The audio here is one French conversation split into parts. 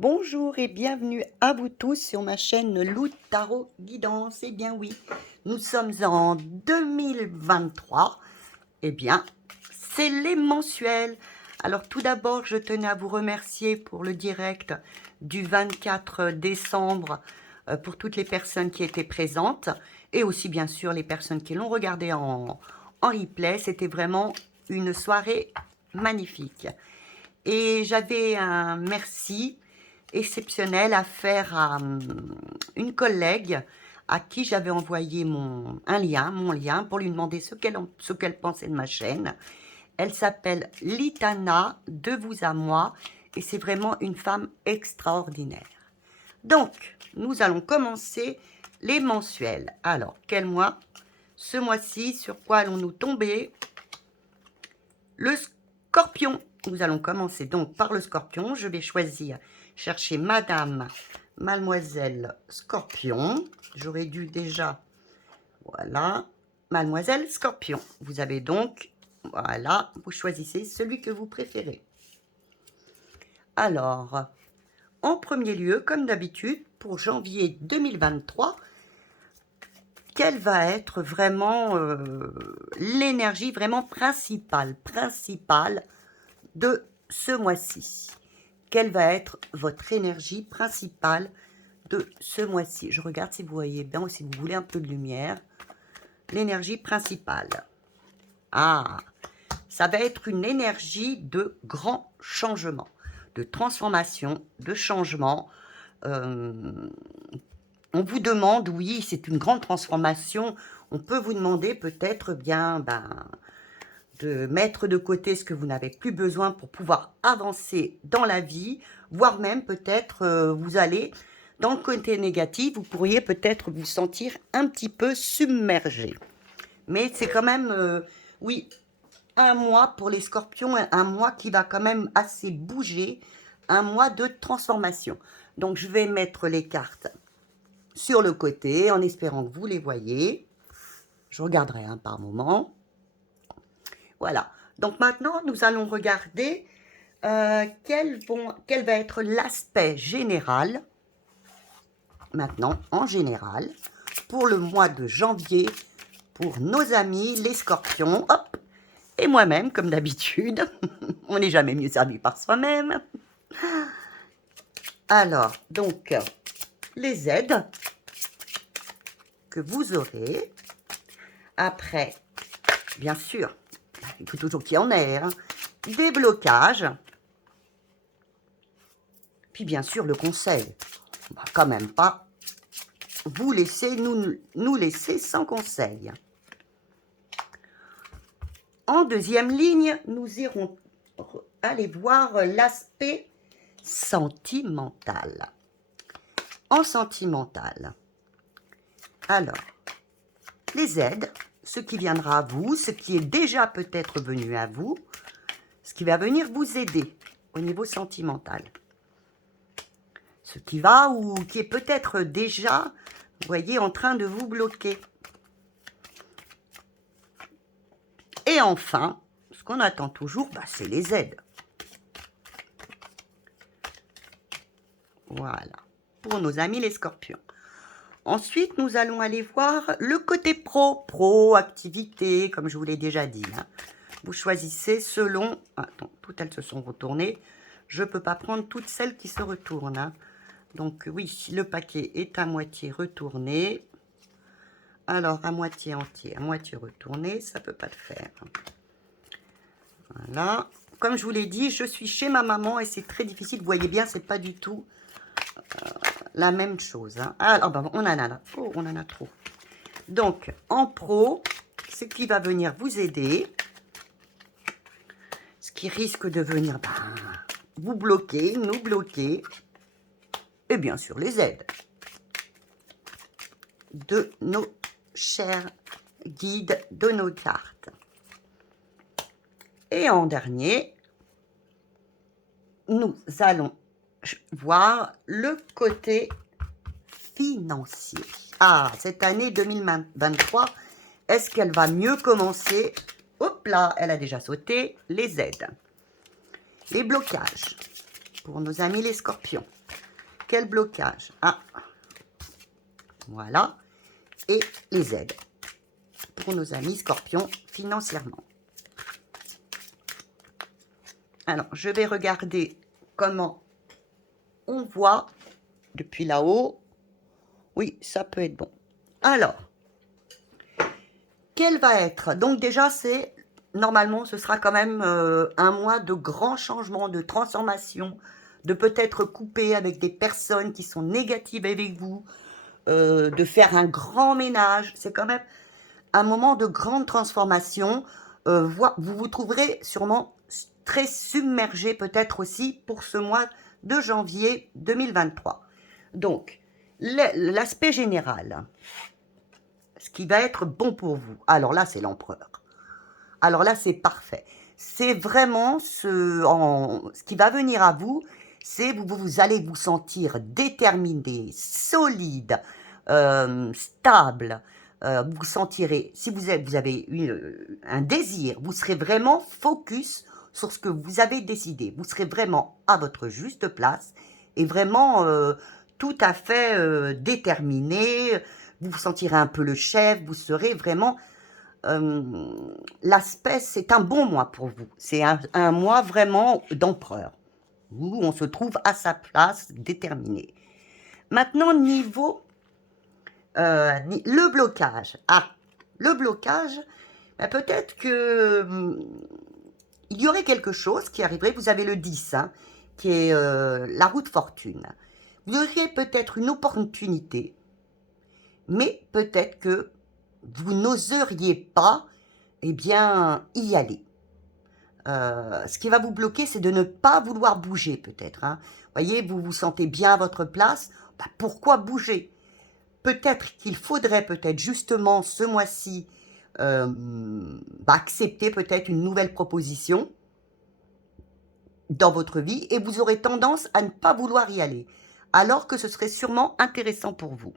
Bonjour et bienvenue à vous tous sur ma chaîne Lou Tarot Guidance. Eh bien oui, nous sommes en 2023. Eh bien, c'est les mensuels. Alors tout d'abord, je tenais à vous remercier pour le direct du 24 décembre pour toutes les personnes qui étaient présentes et aussi bien sûr les personnes qui l'ont regardé en replay. C'était vraiment une soirée magnifique. Et j'avais un merci exceptionnel à faire à une collègue à qui j'avais envoyé mon lien pour lui demander ce qu'elle pensait de ma chaîne. Elle s'appelle Litana, de vous à moi, et c'est vraiment une femme extraordinaire. Donc, nous allons commencer les mensuels. Alors, quel mois? Ce mois-ci, sur quoi allons-nous tomber? Le Scorpion. Nous allons commencer donc par le Scorpion. Je vais choisir, chercher Madame, Mademoiselle Scorpion. J'aurais dû déjà, voilà, Mademoiselle Scorpion. Vous avez donc, voilà, vous choisissez celui que vous préférez. Alors, en premier lieu, comme d'habitude, pour janvier 2023, quelle va être vraiment l'énergie vraiment principale de ce mois-ci? Quelle va être votre énergie principale de ce mois-ci? Je regarde si vous voyez bien ou si vous voulez un peu de lumière. L'énergie principale. Ah, ça va être une énergie de grand changement, de transformation, de changement. On vous demande, oui, c'est une grande transformation. On peut vous demander peut-être bien de mettre de côté ce que vous n'avez plus besoin pour pouvoir avancer dans la vie, voire même peut-être vous allez dans le côté négatif, vous pourriez peut-être vous sentir un petit peu submergé. Mais c'est quand même, oui, un mois pour les scorpions, un mois qui va quand même assez bouger, un mois de transformation. Donc je vais mettre les cartes sur le côté en espérant que vous les voyez. Je regarderai par moment. Voilà. Donc maintenant, nous allons regarder quel va être l'aspect général, maintenant en général, pour le mois de janvier, pour nos amis les scorpions. Hop, et moi-même, comme d'habitude. On n'est jamais mieux servi par soi-même. Alors, donc, les aides que vous aurez. Après, bien sûr, il faut toujours qu'il y en ait, hein, des blocages. Puis bien sûr, le conseil. On va quand même pas vous laisser, nous laisser sans conseil. En deuxième ligne, nous irons aller voir l'aspect sentimental. En sentimental. Alors, les aides, ce qui viendra à vous, ce qui est déjà peut-être venu à vous, ce qui va venir vous aider au niveau sentimental. Ce qui va ou qui est peut-être déjà, vous voyez, en train de vous bloquer. Et enfin, ce qu'on attend toujours, c'est les aides. Voilà, pour nos amis les scorpions. Ensuite, nous allons aller voir le côté pro, activité, comme je vous l'ai déjà dit. Hein. Vous choisissez selon... Attends, toutes elles se sont retournées. Je ne peux pas prendre toutes celles qui se retournent. Hein. Donc oui, le paquet est à moitié retourné. Alors, à moitié entier, à moitié retourné, ça ne peut pas le faire. Voilà. Comme je vous l'ai dit, je suis chez ma maman et c'est très difficile. Vous voyez bien, c'est pas du tout la même chose. Hein. Alors, on en a là. Oh, on en a trop. Donc, en pro, ce qui va venir vous aider, ce qui risque de venir vous bloquer, nous bloquer, et bien sûr les aides de nos chers guides, de nos cartes. Et en dernier, nous allons voir le côté financier. Ah, cette année 2023, est-ce qu'elle va mieux commencer? Hop là, elle a déjà sauté. Les aides. Les blocages pour nos amis les scorpions. quel blocage? Ah, voilà. Et les aides pour nos amis scorpions financièrement. Alors, je vais regarder comment on voit depuis là-haut. Oui, ça peut être bon. Alors, quel va être? Donc déjà, c'est normalement, ce sera quand même un mois de grands changements, de transformation, de peut-être couper avec des personnes qui sont négatives avec vous, de faire un grand ménage. C'est quand même un moment de grande transformation. Vous vous trouverez sûrement très submergé peut-être aussi pour ce mois de janvier 2023. Donc, l'aspect général, ce qui va être bon pour vous. Alors là, c'est l'empereur. Alors là, c'est parfait. C'est vraiment ce qui va venir à vous, c'est vous allez vous sentir déterminé, solide, stable. Vous vous sentirez, si vous avez un désir, vous serez vraiment focus sur ce que vous avez décidé. Vous serez vraiment à votre juste place et vraiment tout à fait déterminé. Vous vous sentirez un peu le chef, vous serez vraiment... l'aspect, c'est un bon mois pour vous. C'est un mois vraiment d'empereur, où on se trouve à sa place, déterminé. Maintenant, niveau... le blocage. Ah, le blocage, ben, peut-être que... il y aurait quelque chose qui arriverait. Vous avez le 10, hein, qui est la roue de fortune. Vous auriez peut-être une opportunité, mais peut-être que vous n'oseriez pas, eh bien, y aller. Ce qui va vous bloquer, c'est de ne pas vouloir bouger, peut-être. Hein. Voyez, vous vous sentez bien à votre place, bah, pourquoi bouger? Peut-être qu'il faudrait peut-être justement ce mois-ci accepter peut-être une nouvelle proposition dans votre vie et vous aurez tendance à ne pas vouloir y aller, alors que ce serait sûrement intéressant pour vous.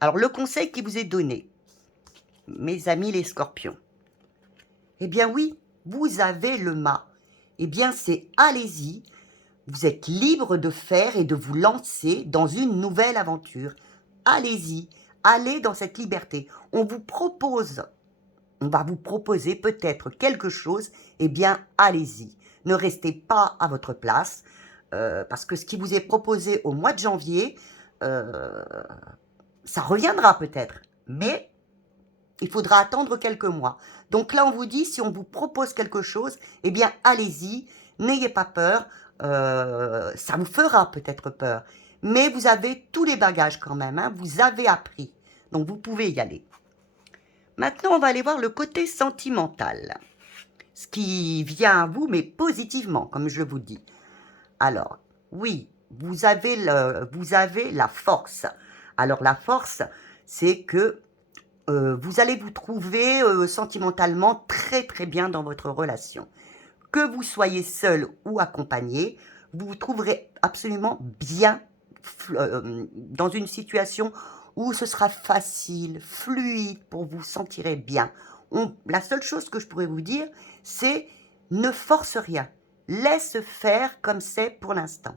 Alors, le conseil qui vous est donné, mes amis les scorpions, eh bien oui, vous avez le mât. Eh bien, c'est allez-y. Vous êtes libre de faire et de vous lancer dans une nouvelle aventure. Allez-y, allez dans cette liberté. On va vous proposer peut-être quelque chose. Eh bien, allez-y. Ne restez pas à votre place. Parce que ce qui vous est proposé au mois de janvier, ça reviendra peut-être. Mais il faudra attendre quelques mois. Donc là, on vous dit, si on vous propose quelque chose, eh bien, allez-y, n'ayez pas peur. Ça vous fera peut-être peur. Mais vous avez tous les bagages quand même, hein, vous avez appris. Donc, vous pouvez y aller. Maintenant, on va aller voir le côté sentimental. Ce qui vient à vous, mais positivement, comme je vous dis. Alors, oui, vous avez la force. Alors, la force, c'est que vous allez vous trouver sentimentalement très très bien dans votre relation. Que vous soyez seul ou accompagné, vous vous trouverez absolument bien dans une situation où ce sera facile, fluide, pour vous sentirez bien. La seule chose que je pourrais vous dire, c'est ne force rien. Laisse faire comme c'est pour l'instant.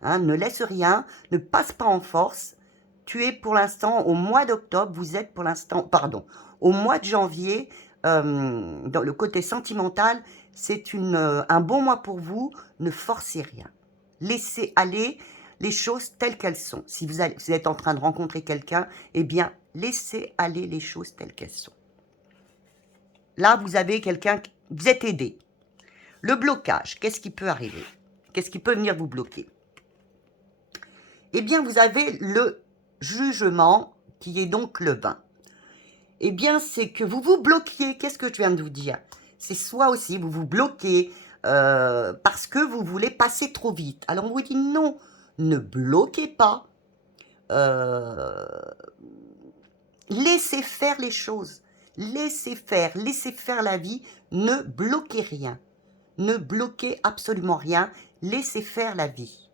Hein, ne laisse rien, ne passe pas en force. Tu es pour l'instant au mois d'octobre, vous êtes pour l'instant, pardon, au mois de janvier, dans le côté sentimental, c'est un bon mois pour vous, ne forcez rien. Laissez aller les choses telles qu'elles sont. Si vous êtes en train de rencontrer quelqu'un, eh bien, laissez aller les choses telles qu'elles sont. Là, vous avez quelqu'un, vous êtes aidé. Le blocage, qu'est-ce qui peut arriver? Qu'est-ce qui peut venir vous bloquer? Eh bien, vous avez le jugement, qui est donc le 20. Eh bien, c'est que vous vous bloquiez. Qu'est-ce que je viens de vous dire? C'est soit aussi, vous vous bloquez parce que vous voulez passer trop vite. Alors, on vous dit non, ne bloquez pas. Laissez faire les choses. Laissez faire la vie. Ne bloquez rien. Ne bloquez absolument rien. Laissez faire la vie.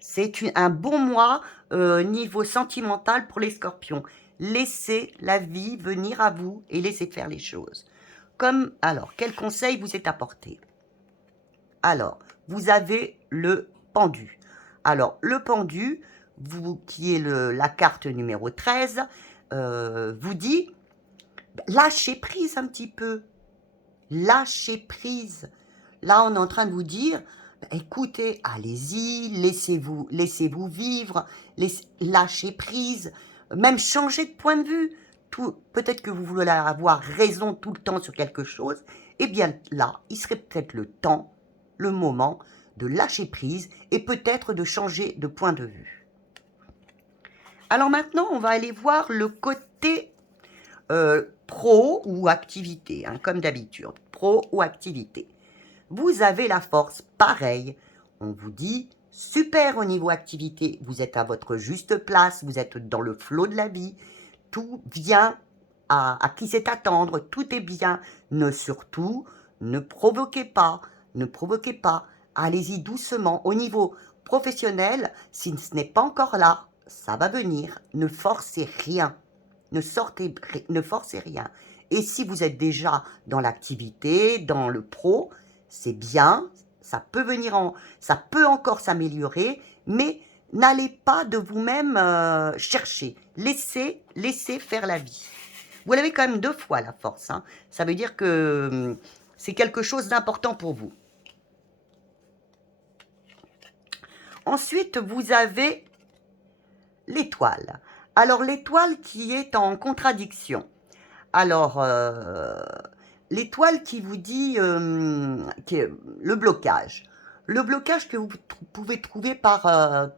C'est un bon mois niveau sentimental pour les scorpions. Laissez la vie venir à vous et laissez faire les choses. Alors, quel conseil vous est apporté? Alors, vous avez le pendu. Alors, le pendu, vous, qui est la carte numéro 13, vous dit, lâchez prise un petit peu. Lâchez prise. Là, on est en train de vous dire, écoutez, allez-y, laissez-vous vivre, lâchez prise, même changer de point de vue. Peut-être que vous voulez avoir raison tout le temps sur quelque chose. Eh bien là, il serait peut-être le temps, le moment de lâcher prise et peut-être de changer de point de vue. Alors maintenant, on va aller voir le côté pro ou activité, hein, comme d'habitude, pro ou activité. Vous avez la force, pareil, on vous dit, super au niveau activité, vous êtes à votre juste place, vous êtes dans le flot de la vie, tout vient à qui c'est attendre, tout est bien, surtout, ne provoquez pas, allez-y doucement. Au niveau professionnel, si ce n'est pas encore là, ça va venir, ne forcez rien. Ne forcez rien. Et si vous êtes déjà dans l'activité, dans le pro, c'est bien, ça peut encore s'améliorer, mais n'allez pas de vous-même chercher. Laissez faire la vie. Vous l'avez quand même 2 fois la force, hein. Ça veut dire que c'est quelque chose d'important pour vous. Ensuite, vous avez l'étoile. Alors, l'étoile qui est en contradiction. Alors, l'étoile qui vous dit le blocage. Le blocage que vous pouvez trouver par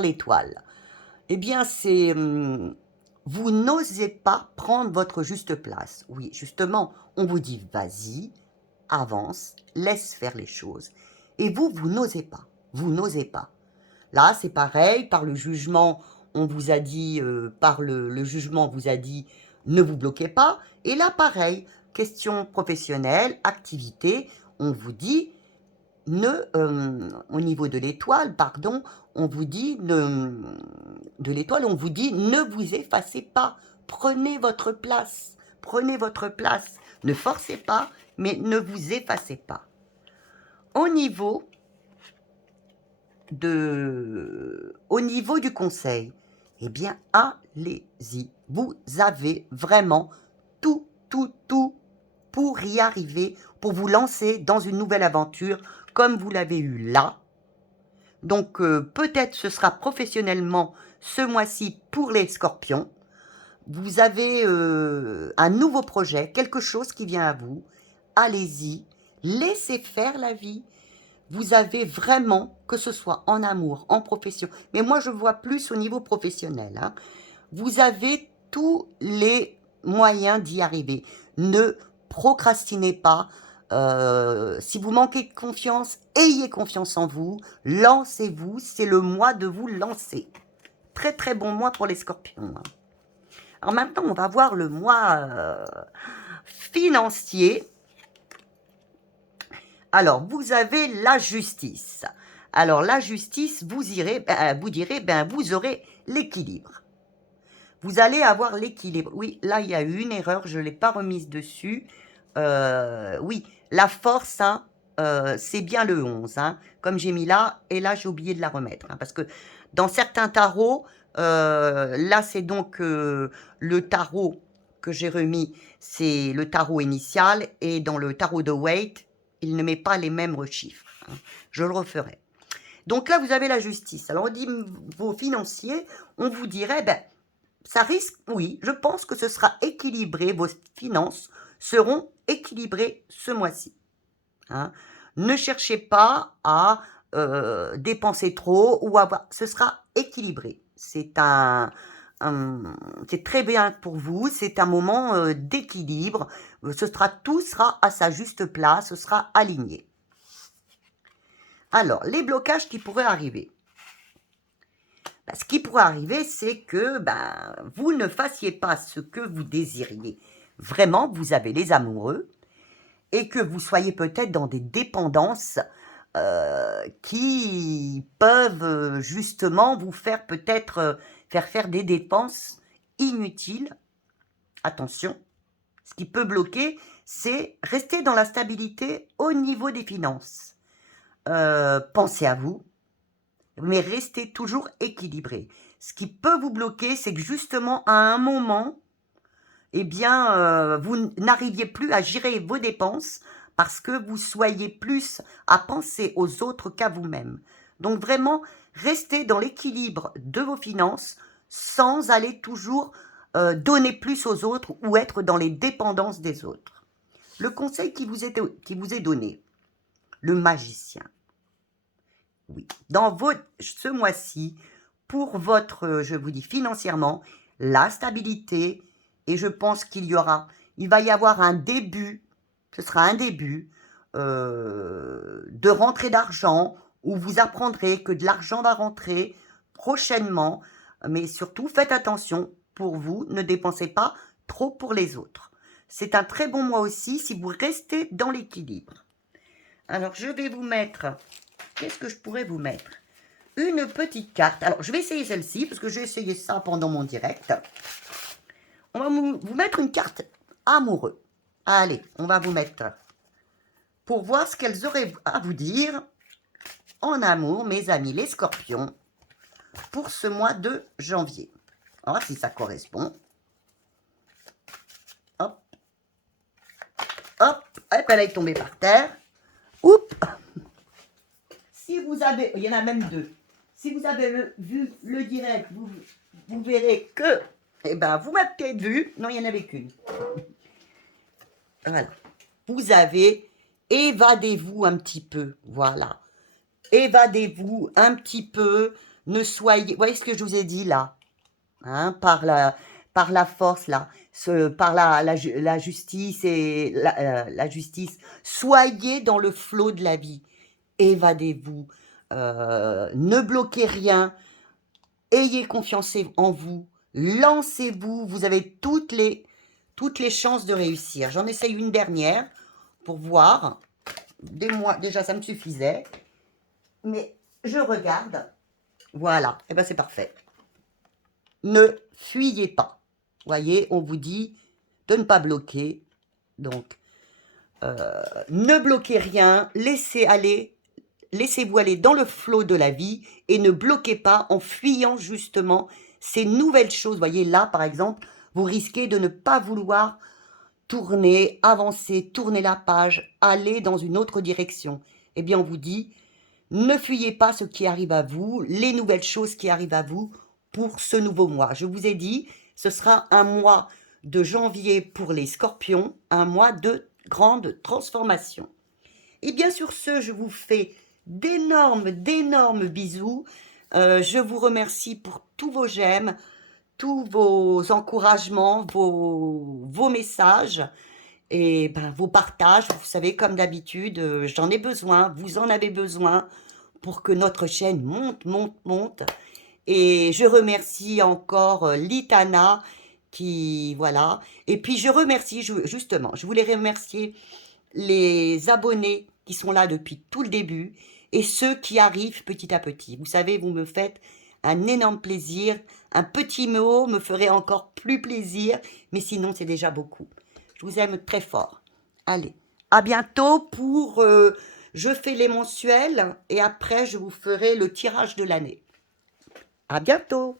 l'étoile. Eh bien, c'est vous n'osez pas prendre votre juste place. Oui, justement, on vous dit vas-y, avance, laisse faire les choses. Et vous n'osez pas. Vous n'osez pas. Là, c'est pareil, par le jugement, on vous a dit, par le jugement, on vous a dit, ne vous bloquez pas. Et là, pareil, question professionnelle, activité, on vous dit, au niveau de l'étoile, pardon, on vous dit, de l'étoile, on vous dit, ne vous effacez pas, prenez votre place, ne forcez pas, mais ne vous effacez pas. Au niveau du conseil, eh bien, allez-y. Vous avez vraiment tout pour y arriver, pour vous lancer dans une nouvelle aventure comme vous l'avez eu là. Donc, peut-être ce sera professionnellement ce mois-ci pour les scorpions. Vous avez un nouveau projet, quelque chose qui vient à vous. Allez-y, laissez faire la vie. Vous avez vraiment, que ce soit en amour, en profession, mais moi je vois plus au niveau professionnel, hein, vous avez tous les moyens d'y arriver. Ne procrastinez pas. Si vous manquez de confiance, ayez confiance en vous. Lancez-vous. C'est le mois de vous lancer. Très très bon mois pour les scorpions, hein. Alors maintenant, on va voir le mois financier. Alors, vous avez la justice. Alors, la justice, vous direz, vous aurez l'équilibre. Vous allez avoir l'équilibre. Oui, là, il y a eu une erreur, je ne l'ai pas remise dessus. Oui, la force, hein, c'est bien le 11, hein, comme j'ai mis là, et là, j'ai oublié de la remettre. Hein, parce que dans certains tarots, là, c'est donc le tarot que j'ai remis, c'est le tarot initial, et dans le tarot de Waite, il ne met pas les mêmes chiffres. Hein. Je le referai. Donc là, vous avez la justice. Alors, au niveau financier, on vous dirait, ça risque, oui, je pense que ce sera équilibré, vos finances seront équilibrées ce mois-ci. Hein. Ne cherchez pas à dépenser trop ou ce sera équilibré. C'est très bien pour vous, c'est un moment d'équilibre, tout sera à sa juste place, ce sera aligné. Alors, les blocages qui pourraient arriver. Ce qui pourrait arriver, c'est que vous ne fassiez pas ce que vous désiriez. Vraiment, vous avez les amoureux et que vous soyez peut-être dans des dépendances qui peuvent justement vous faire peut-être faire des dépenses inutiles. Attention, ce qui peut bloquer, c'est rester dans la stabilité au niveau des finances. Pensez à vous. mais restez toujours équilibré. Ce qui peut vous bloquer, c'est que justement, à un moment, eh bien, vous n'arriviez plus à gérer vos dépenses parce que vous soyez plus à penser aux autres qu'à vous-même. Donc vraiment, restez dans l'équilibre de vos finances sans aller toujours donner plus aux autres ou être dans les dépendances des autres. Le conseil qui vous est donné, le magicien. Oui, ce mois-ci, pour votre, je vous dis financièrement, la stabilité, et je pense il va y avoir un début, ce sera un début de rentrée d'argent, où vous apprendrez que de l'argent va rentrer prochainement, mais surtout faites attention pour vous, ne dépensez pas trop pour les autres. C'est un très bon mois aussi si vous restez dans l'équilibre. Alors je vais vous mettre, qu'est-ce que je pourrais vous mettre? Une petite carte. Alors, je vais essayer celle-ci, parce que j'ai essayé ça pendant mon direct. On va vous mettre une carte amoureux. Allez, on va vous mettre pour voir ce qu'elles auraient à vous dire en amour, mes amis les scorpions, pour ce mois de janvier. On va voir si ça correspond. Hop. Hop. Hop, elle est tombée par terre. Oups. Si vous avez, il y en a même deux. Si vous avez vu le direct, vous verrez que, eh ben, vous m'avez peut-être vu. Non, il n'y en avait qu'une. Voilà. Vous avez, évadez-vous un petit peu. Voilà. Évadez-vous un petit peu. Ne soyez, vous voyez ce que je vous ai dit là, hein, par la force là, par la justice et la justice. Soyez dans le flot de la vie. Évadez-vous. Ne bloquez rien, ayez confiance en vous, lancez-vous, vous avez toutes les chances de réussir. J'en essaye une dernière pour voir. Déjà ça me suffisait, mais je regarde. Voilà, et ben c'est parfait. Ne fuyez pas. Voyez, on vous dit de ne pas bloquer. Donc, ne bloquez rien, laissez-vous aller dans le flot de la vie et ne bloquez pas en fuyant justement ces nouvelles choses. Voyez, là, par exemple, vous risquez de ne pas vouloir tourner, avancer, tourner la page, aller dans une autre direction. Eh bien, on vous dit, ne fuyez pas ce qui arrive à vous, les nouvelles choses qui arrivent à vous pour ce nouveau mois. Je vous ai dit, ce sera un mois de janvier pour les scorpions, un mois de grande transformation. Et bien sur ce, je vous fais d'énormes bisous. Je vous remercie pour tous vos j'aime, tous vos encouragements, vos messages et ben, vos partages. Vous savez, comme d'habitude, j'en ai besoin, vous en avez besoin pour que notre chaîne monte. Et je remercie encore Litana qui, voilà. Et puis je remercie, justement, je voulais remercier les abonnés qui sont là depuis tout le début et ceux qui arrivent petit à petit. Vous savez, vous me faites un énorme plaisir. Un petit mot me ferait encore plus plaisir, mais sinon, c'est déjà beaucoup. Je vous aime très fort. Allez, à bientôt pour... je fais les mensuels et après, je vous ferai le tirage de l'année. À bientôt!